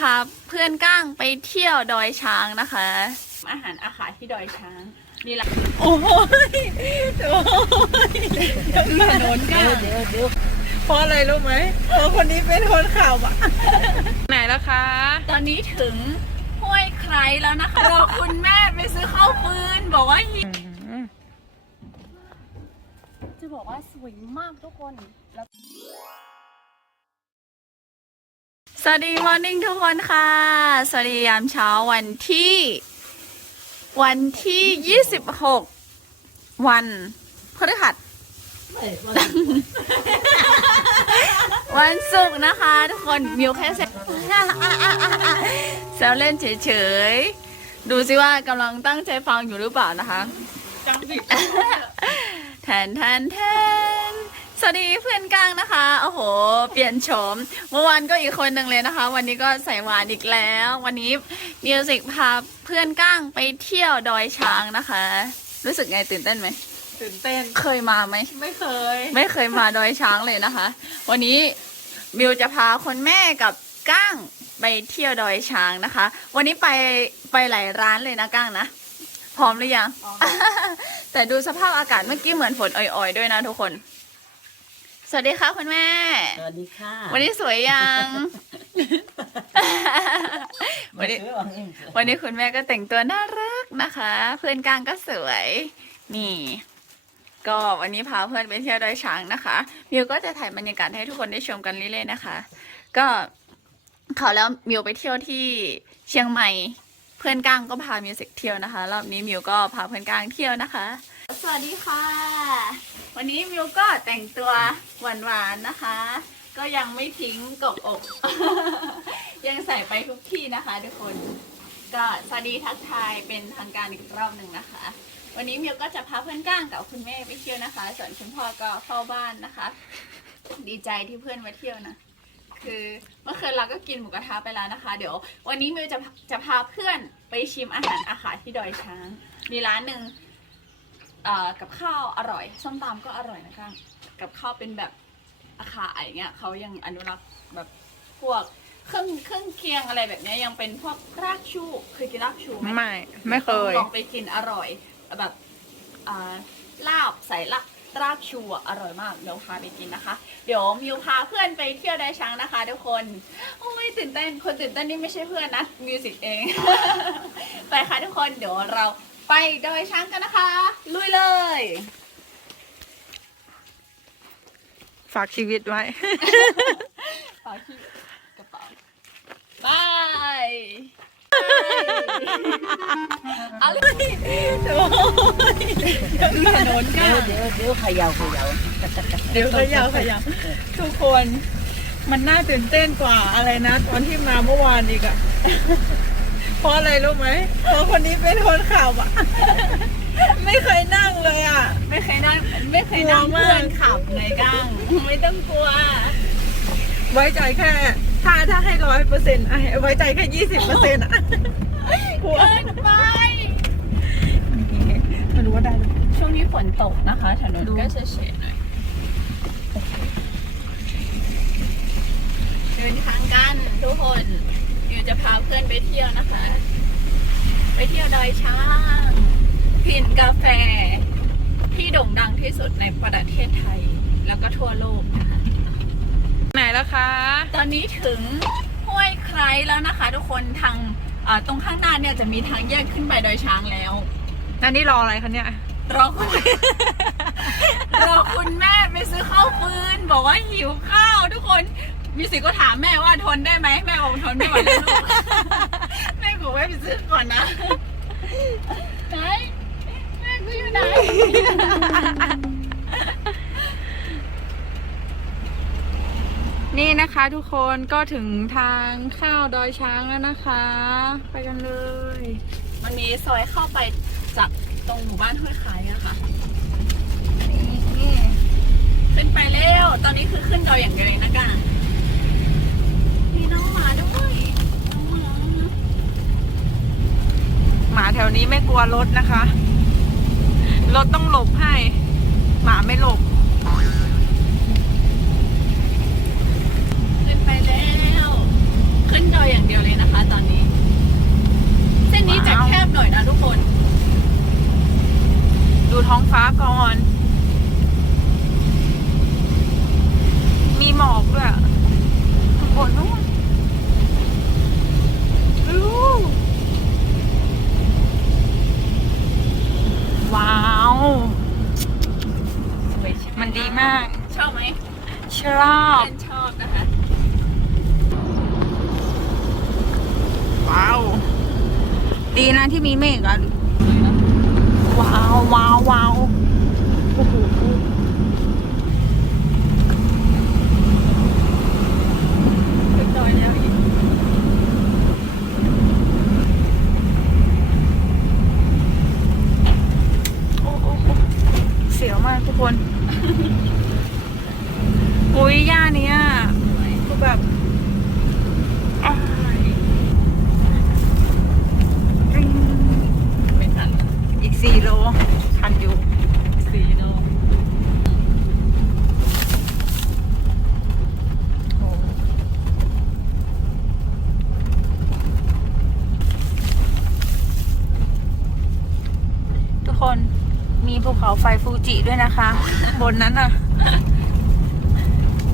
พาเพื่อนก้างไปเที่ยวดอยช้างนะคะ อาหารอาขาที่ดอยช้างนี่แหละโอ้ยโอ้ยถนนก้าเพราะอะไรรู้ไหมเพราะคนนี้เป็นคนขับอะไหนแล้วคะ ตอนนี้ถึงห้วยไครแล้วนะคะรอคุณแม่ไปซื้อข้าวฟืนบอกว่าจะบอกว่าสวยมากทุกคนแล้ว สวัสดีมอร์นิ่งทุกคนค่ะ สวัสดียามเช้าวันที่ วันที่ 26 วันพฤหัส วันศุกร์นะคะทุกคนมิวแค่เสร็จแซวเล่นเฉยๆ ดูสิว่ากำลังตั้งใจฟังอยู่หรือเปล่านะคะจังผิดแทนแทนแทนส วัสดีเพื่อนกลางนะคะโอ้โห เปลี่ยนโฉมเมื่อวานก็อีกคนหนึ่งเลยนะคะ วันนี้ก็ใส่หวานอีกแล้ว วันนี้มิวสิกพาเพื่อนกลางไปเที่ยวดอยช้างนะคะ รู้สึกไงตื่นเต้นไหมตื่นเต้นเคยมาไหมไม่เคย ไม่เคยมาดอยช้างเลยนะคะ วันนี้มิวจะพาคนแม่กับก้างไปเที่ยวดอยช้างนะคะ วันนี้ไปไปหลายร้านเลยนะก้างนะพร้อมหรือยังพร้อมแต่ดูสภาพอากาศเมื่อกี้เหมือนฝนอ่อยๆด้วยนะทุกคน สวัสดีค่ะคุณแม่ สวัสดีค่ะวันนี้สวยยัง วันนี้ซื้อของเองวันนี้คุณแม่ก็แต่งตัวน่ารักนะคะ เพื่อนกลางก็สวย นี่ ก็วันนี้พาเพื่อนไปเที่ยวดอยช้างนะคะมิวก็จะถ่ายบรรยากาศให้ทุกคนได้ชมกันเรื่อยๆนะคะ ก็เขาวแล้วมิวไปเที่ยวที่เชียงใหม่ เพื่อนก้างก็พามิวสิกเที่ยวนะคะ รอบนี้มิวก็พาเพื่อนก้างเที่ยวนะคะ สวัสดีค่ะ วันนี้มิวก็แต่งตัวหวานๆนะคะ ก็ยังไม่ทิ้งกบอก ยังใส่ไปทุกที่นะคะทุกคน ก็สวัสดีทักทายเป็นทางการอีกรอบหนึ่งนะคะ วันนี้มิวก็จะพาเพื่อนก้างกับคุณแม่ไปเที่ยวนะคะ ส่วนคุณพ่อก็เข้าบ้านนะคะ ดีใจที่เพื่อนมาเที่ยวนะ คือเมื่อคืนเราก็กินหมูกระทะไปแล้วนะคะ เดี๋ยว วันนี้มิวจะจะพาเพื่อนไปชิมอาหารอาขาที่ดอยช้าง มีร้านหนึ่ง กับข้าวอร่อยส้มตำก็อร่อยนะคะกับข้าวเป็นแบบอาขาอย่างเงี้ยเขายังอนุรักษ์แบบพวกเครื่องเครื่องเคียงอะไรแบบเนี้ยยังเป็นพวกรากชูเคยกินรากชูไหมไม่ไม่เคยลองไปกินอร่อยแบบอ่าลาบใส่ลาบรากชูอะอร่อยมากเดี๋ยวพาไปกินนะคะ เดี๋ยวมิวพาเพื่อนไปเที่ยวได้ช้างนะคะทุกคนโอ้ยตื่นเต้นคนตื่นเต้นนี่ไม่ใช่เพื่อนนะมิวสิกเอง ไปค่ะทุกคนเดี๋ยวเรา ไปดอยช้างกันนะคะ ลุยเลย ฝากชีวิตไว้ ฝากที่กระเป๋าบายอะไรโอ้ยถนนเดี๋ก้ายวเดี๋ยวเดี๋ยวเขย่าเขย่าเดี๋ยวขยับขยับทุกคน มันน่าตื่นเต้นกว่าอะไรนะ ตอนที่มาเมื่อวานอีกอะ เพราะอะไรรู้ไหมเพราะคนนี้เป็นคนขับอะไม่เคยนั่งเลยอะไม่เคยนั่งไม่เคยนั่งกลัวมาก เพื่อนขับไงก้างไม่ต้องกลัว ไว้ใจแค่ ถ้าถ้าให้ร้อยเปอร์เซ็นต์ไว้ใจแค่ยี่สิบเปอร์เซ็นต์อะกลัวเกินไป ไม่รู้ว่าได้หรือเปล่า ช่วงนี้ฝนตกนะคะถนนดู ก็เฉยๆหน่อยเดินทางกันทุกคน มิวจะพาเพื่อนไปเที่ยวนะคะ ไปเที่ยวดอยช้างพินกาแฟ ที่โด่งดังที่สุดในประเทศไทย แล้วก็ทั่วโลกนะคะ ไหนแล้วคะ ตอนนี้ถึงห้วยไคร้แล้วนะคะ ทุกคนทางเอ่อตรงข้างหน้าเนี่ยจะมีทางแยกขึ้นไปดอยช้างแล้วอันนี้รออะไรคะเนี่ย รอคุณรอคุณแม่ไปซื้อข้าวฟืนบอกว่าหิวข้าวทุกคน มีสิก็ถามแม่ว่าทนได้ไหมแม่บอกทนไม่ไหวแล้วลูกแม่บอกว่าไปซื้อก่อนนะไหนแม่กูอยู่ไหนนี่นะคะทุกคนก็ถึงทางข้าวดอยช้างแล้วนะคะ ไปกันเลย มันมีซอยเข้าไปจากตรงหมู่บ้านห้วยไคร้อะค่ะขึ้นไปเร็วตอนนี้คือขึ้นดอยอย่างเดียวเลยนะกัน วนี้ไม่กลัวรถนะคะ รถต้องหลบให้ หมาไม่หลบขึ้นไปแล้ว ขึ้นดอยอย่างเดียวเลยนะคะตอนนี้ เส้นนี้จะแคบหน่อยนะทุกคน ดูท้องฟ้าก่อน นะที่มีเมฆอะ ว้าวว้าวว้าวโอ้โหขึ้นดอยแล้วอีกโอ้โอ้โอ้เสียวมากทุกคน อุ้ยย่าเนี้ยคือแบบอ้าย ไม่ทัน อีกสี่โลทันอยู่ สี่โล ทุกคนมีภูเขา ไฟฟูจิด้วยนะคะ บนนั้นอะ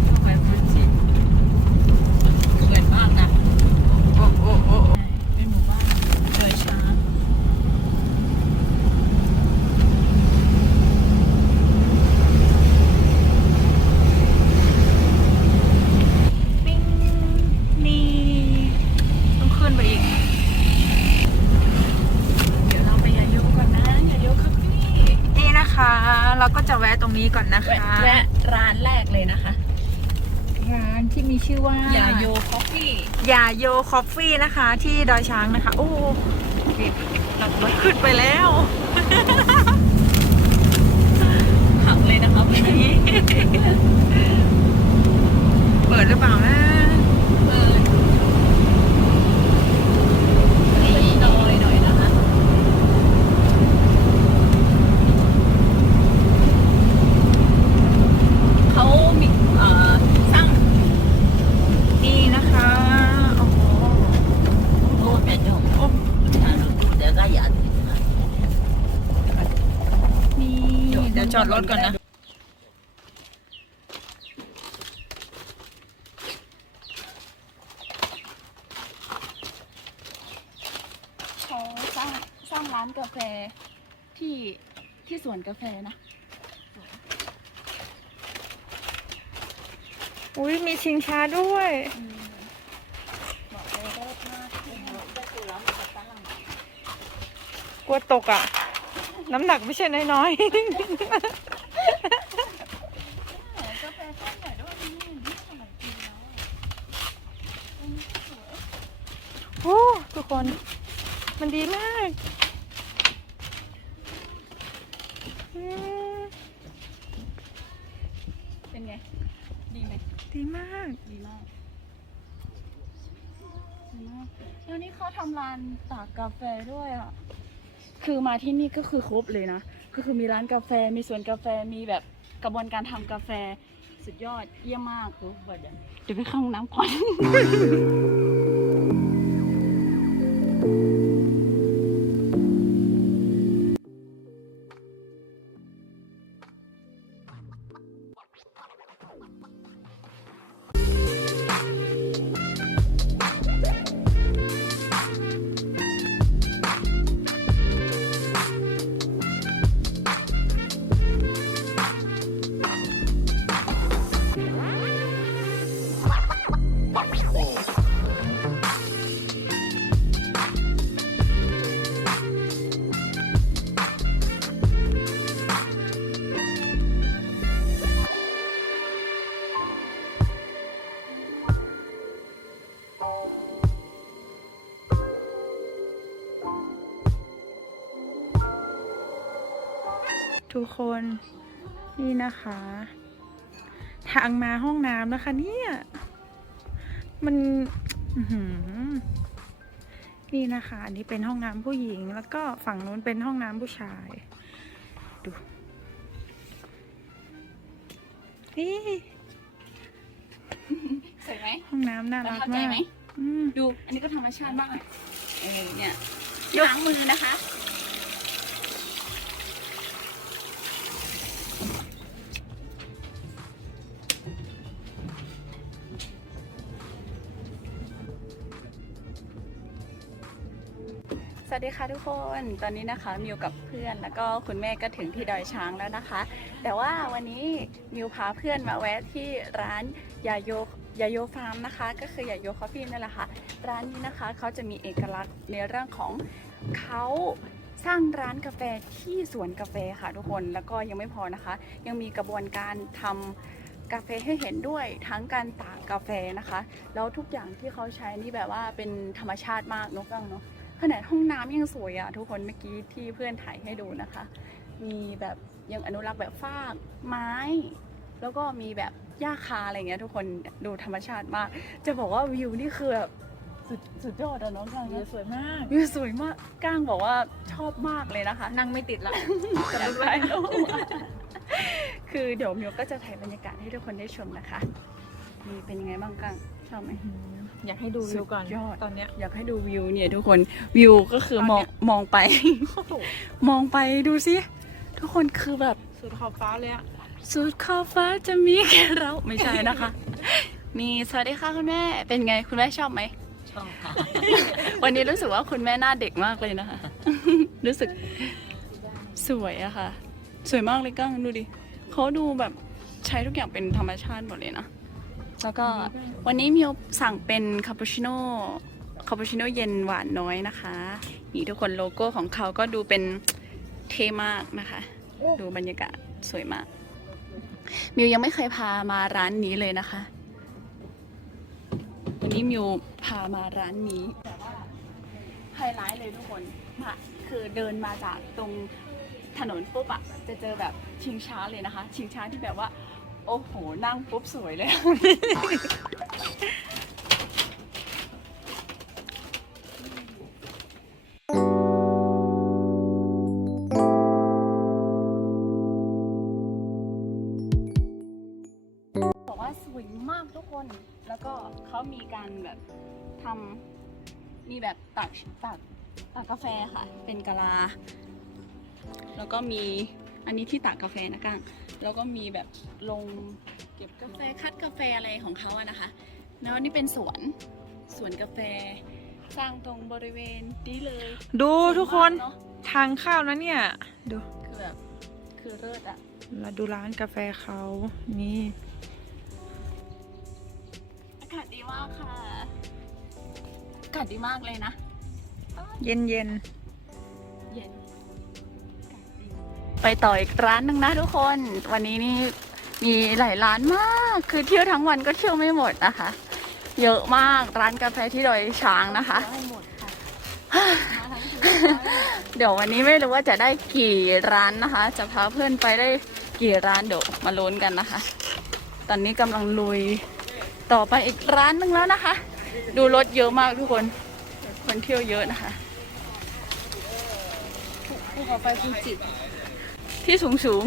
ทำไมมันชิมเหมือนมากนะ โอ้โอ้โอ้ เป็นหมู่บ้านโดยช้าง ปิ้งนี่ต้องขึ้นไปอีก เดี๋ยวเราไปยาโยก่อนนะยาโยคาเฟ่ นี่นะคะ เราก็จะแวะตรงนี้ก่อนนะคะ แวะร้านแรกเลยนะคะ ร้านที่มีชื่อว่ายาโยคอฟฟี่ยาโยคอฟฟี่นะคะ ที่ดอยช้างนะคะ โอ้เรารถขึ้นไปแล้วหักเลยนะคะวันนี้ เปิดหรือเปล่านะ เปิดนี่ดอยหน่อยนะคะ เขามีเอ่อสร้าง นี่นะคะ โอ้โห Ô, mẹ chồng. Ô, nhà nó cũng để cái dạ thì นี่เดี๋ยวจอดรถก่อนนะ เขาสร้างส ร้างร้านกาแฟที่ที่สวนกาแฟนะอุ้ยมีชิงช้าด้วย บอกเลยเลิศมากได้คือร้านกาแฟหลังกลัวตกอะ น้ำหนักไม่ใช่น้อยกาแฟต้นใหญ่ด้วยนี่นี่สมัยปีแล้วๆโอ้ทุกคน มันดีมากอืม เป็นไง ดีไหม ดีมาก ดีมากดีมากแล้วนี่ เขาทำร้านตากกาแฟด้วยอะ คือมาที่นี่ก็คือครบเลยนะ ก็คือมีร้านกาแฟ มีสวนกาแฟ มีแบบกระบวนการทำกาแฟ สุดยอด เยี่ยมมากทุกคนเดี๋ยวไปเข้าห้องน้ำก่อน ทุกคนนี่นะคะ ทางมาห้องน้ำนะคะ เนี่ย มันนี่นะคะ อันนี้เป็นห้องน้ำผู้หญิง แล้วก็ฝั่งนู้นเป็นห้องน้ำผู้ชาย ดูนี่ หมห้องน้ำน่าประรักทับใจมากไหมอืม ดู อันนี้ก็ธรรมชาติมากเลยเออเนี่ยยก ล้างมือนะคะ ดีค่ะทุกคน ตอนนี้นะคะมิวกับเพื่อนแล้วก็คุณแม่ก็ถึงที่ดอยช้างแล้วนะคะ แต่ว่าวันนี้มิวพาเพื่อนมาแวะที่ร้านยาโยยาโยฟาร์มนะคะ ก็คือยาโยคอฟฟี่นั่นแหละค่ะ ร้านนี้นะคะเขาจะมีเอกลักษณ์ในเรื่องของเขาสร้างร้านกาแฟที่สวนกาแฟค่ะทุกคนแล้วก็ยังไม่พอนะคะ ยังมีกระบวนการทำกาแฟให้เห็นด้วยทั้งการตากกาแฟนะคะ แล้วทุกอย่างที่เขาใช้นี่แบบว่าเป็นธรรมชาติมากเนกกังเนาะ ขนาดห้องน้ำยังสวยอะทุกคนเมื่อกี้ที่เพื่อนถ่ายให้ดูนะคะ มีแบบยังอนุรักษ์แบบฟากไม้ แล้วก็มีแบบหญ้าคาอะไรเงี้ยทุกคนดูธรรมชาติมาก จะบอกว่าวิวนี่คือแบบสุดสุดยอดอะน้องก้างวิวนะสวยมากวิวสวยมากก้างบอกว่าชอบมากเลยนะคะนั่งไม่ติดละอยากถ่ายรูปคือเดี๋ยวมิวก็จะถ่ายบรรยากาศให้ทุกคนได้ชมนะคะ นี่เป็นยังไงบ้างก้างชอบไหม อยากให้ดูวิวก่อนสุดยอด ตอนเนี้ย อยากให้ดูวิวเนี่ยทุกคนวิวก็คือมองมองไป มองไปดูสิทุกคนคือแบบ สุดขอบฟ้าเลยอะสุดขอบฟ้าจะมีแค่เราไม่ใช่นะคะ นี่สวัสดีค่ะคุณแม่เป็นไงคุณแม่ชอบไหม ชอบค่ะ วันนี้รู้สึกว่าคุณแม่หน้าเด็กมากเลยนะคะ รู้สึกสวยอะค่ะ สวยมากเลยก้างดูดิเขาดูแบบใช้ทุกอย่างเป็นธรรมชาติหมดเลยนะ แล้วก็วันนี้มิวสั่งเป็นคาปูชิโน่คาปูชิโน่เย็นหวานน้อยนะคะ นี่ทุกคนโลโก้ของเขาก็ดูเป็นเท่มากนะคะ ดูบรรยากาศสวยมาก มิวยังไม่เคยพามาร้านนี้เลยนะคะ วันนี้มิวพามาร้านนี้ไฮไลท์เลยทุกคนมาคือเดินมาจากตรงถนนปุ๊บอะจะเจอแบบชิงช้าเลยนะคะ ชิงช้าที่แบบว่า โอ้โห นั่งปุ๊บสวยเลย บอกว่าสวยมากทุกคน แล้วก็เขามีการแบบทำมีแบบตักตักตักกาแฟค่ะ เป็นกะลา แล้วก็มี อันนี้ที่ตักกาแฟนะก้างแล้วก็มีแบบลงเก็บกาแฟคัดกาแฟอะไรของเขาอะนะคะ แล้วนี่เป็นสวนสวนกาแฟสร้างตรงบริเวณนี้เลยดูทุกคนสวยมากเนาะทางเข้านะเนี่ย ดูคือแบบคือเลิศอะเราดูร้านกาแฟเขานี่อากาศดีมากค่ะอากาศดีมากเลยนะ เย็นเย็นเไปต่ออีกร้านหนึ่งนะทุกคน วันนี้นี่มีหลายร้านมาก คือเที่ยวทั้งวันก็เที่ยวไม่หมดนะคะ เยอะมากร้านกาแฟที่ดอยช้างนะคะ เดี๋ยววันนี้ไม่รู้ว่าจะได้กี่ร้านนะคะ จะพาเพื่อนไปได้กี่ร้านเดี๋ยวมาลุ้นกันนะคะ ตอนนี้กำลังลุยต่อไปอีกร้านหนึ่งแล้วนะคะ ดูรถเยอะมากทุกคน คนเที่ยวเยอะนะคะภูเขาไฟฟูจิ ที่สูงสูง